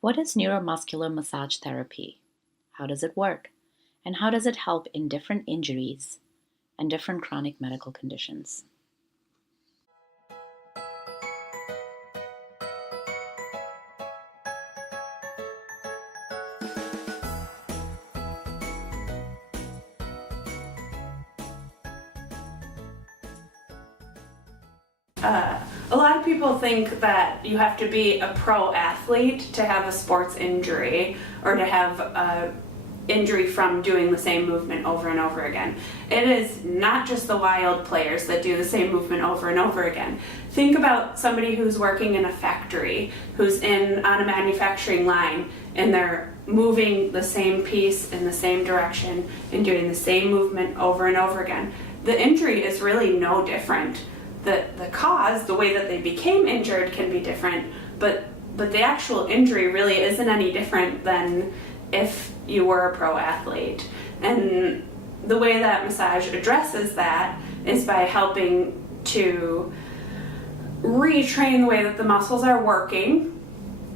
What is neuromuscular massage therapy? How does it work? And how does it help in different injuries and different chronic medical conditions? A lot of people think that you have to be a pro athlete to have a sports injury or to have a injury from doing the same movement over and over again. It is not just the wild players that do the same movement over and over again. Think about somebody who's working in a factory, who's on a manufacturing line, and they're moving the same piece in the same direction and doing the same movement over and over again. The injury is really no different. The cause, the way that they became injured, can be different, but the actual injury really isn't any different than if you were a pro athlete. And the way that massage addresses that is by helping to retrain the way that the muscles are working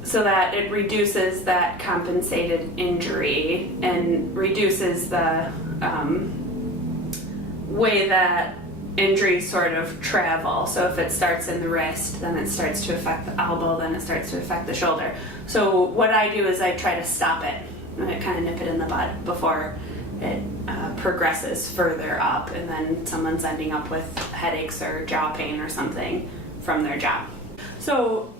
so that it reduces that compensated injury and reduces the way that injuries sort of travel. So if it starts in the wrist, then it starts to affect the elbow, then it starts to affect the shoulder. So what I do is I try to stop it. I kind of nip it in the bud before it progresses further up, and then someone's ending up with headaches or jaw pain or something from their job. So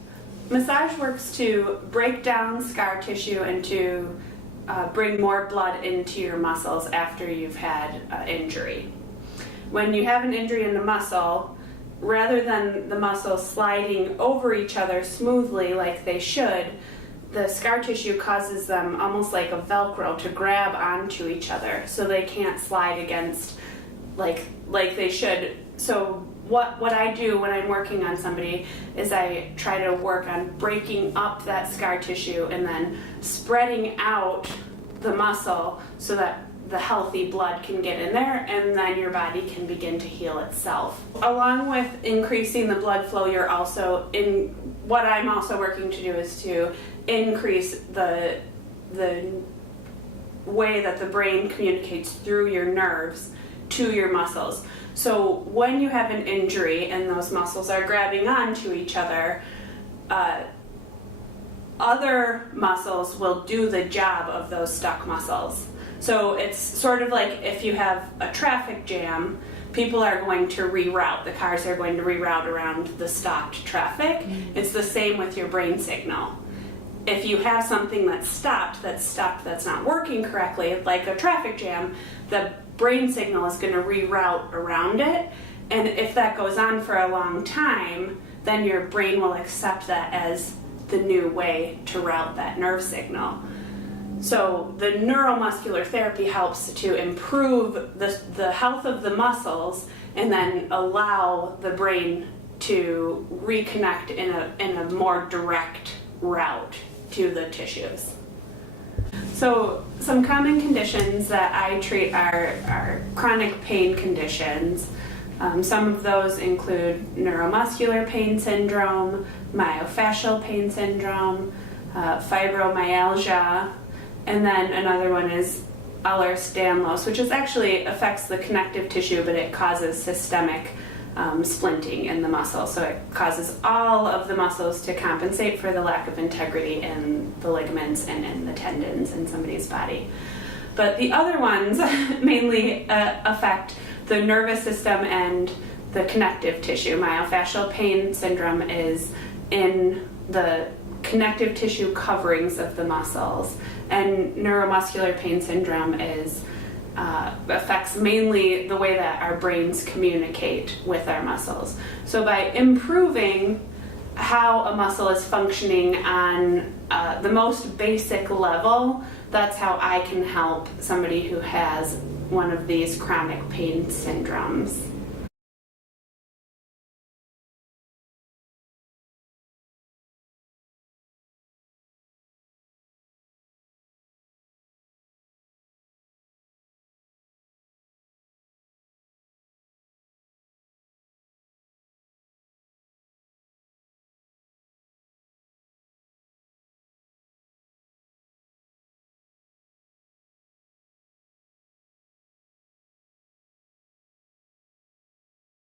massage works to break down scar tissue and to bring more blood into your muscles after you've had an injury. When you have an injury in the muscle, rather than the muscles sliding over each other smoothly like they should, the scar tissue causes them almost like a Velcro to grab onto each other so they can't slide against like they should. So what I do when I'm working on somebody is I try to work on breaking up that scar tissue and then spreading out the muscle so that the healthy blood can get in there, and then your body can begin to heal itself. Along with increasing the blood flow, what I'm also working to do is to increase the way that the brain communicates through your nerves to your muscles. So when you have an injury and those muscles are grabbing onto each other, other muscles will do the job of those stuck muscles. So it's sort of like if you have a traffic jam, people are going to reroute. The cars are going to reroute around the stopped traffic. Mm-hmm. It's the same with your brain signal. If you have something that's stopped, that's not working correctly, like a traffic jam, the brain signal is going to reroute around it. And if that goes on for a long time, then your brain will accept that as the new way to route that nerve signal. So the neuromuscular therapy helps to improve the health of the muscles and then allow the brain to reconnect in a more direct route to the tissues. So some common conditions that I treat are chronic pain conditions. Some of those include neuromuscular pain syndrome, myofascial pain syndrome, fibromyalgia, and then another one is Ehlers-Danlos, which actually affects the connective tissue, but it causes systemic splinting in the muscle. So it causes all of the muscles to compensate for the lack of integrity in the ligaments and in the tendons in somebody's body. But the other ones mainly affect the nervous system and the connective tissue. Myofascial pain syndrome is in the connective tissue coverings of the muscles, and neuromuscular pain syndrome affects mainly the way that our brains communicate with our muscles. So by improving how a muscle is functioning on the most basic level, that's how I can help somebody who has one of these chronic pain syndromes.